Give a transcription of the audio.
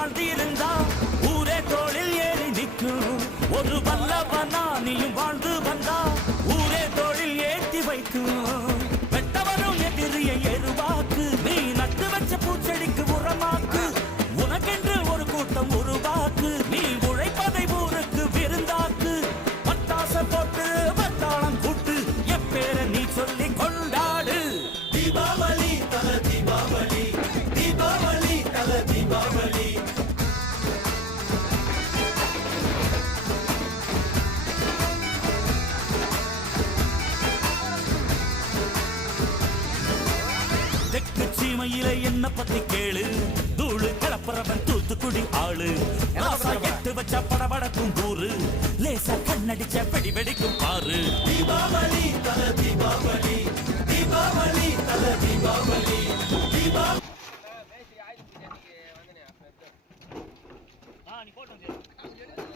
வாழ்ந்திருந்தா ஊரே தோளில் ஏறி நிற்கும். ஒரு வல்லவனா நீயும் வாழ்ந்து வந்தா ஊரே தோளில் ஏற்றி வைக்கும். வெட்டவரும் எதிரியை எருவாக்கு, நீ நட்டு வச்ச பூச்செடிக்கு உரமாக்கு. உனக்கென்று ஒரு கூட்டம் உருவாக்கு, நீ உழைப்பதை ஊருக்கு விருந்தாக்கு. பட்டாச போட்டு வட்டாளம் கூட்டு, எப்பேர நீ சொல்லி கொண்டாடு. தீபாவளி தல தீபாவளி, தீபாவளி தல தீபாவளி. தெற்கு சீமையில என்ன பத்தி கேளு, தூளு கலப்புறவன் தூத்துக்குடி ஆளு. எட்டு வச்ச படபடக்கும் கூறு, லேசா கண்ணடிச்ச வெடி வெடிக்கும் பாரு. தீபாவளி தல தீபாவளி, தீபாவளி தல தீபாவளி. நீ போட்டோம்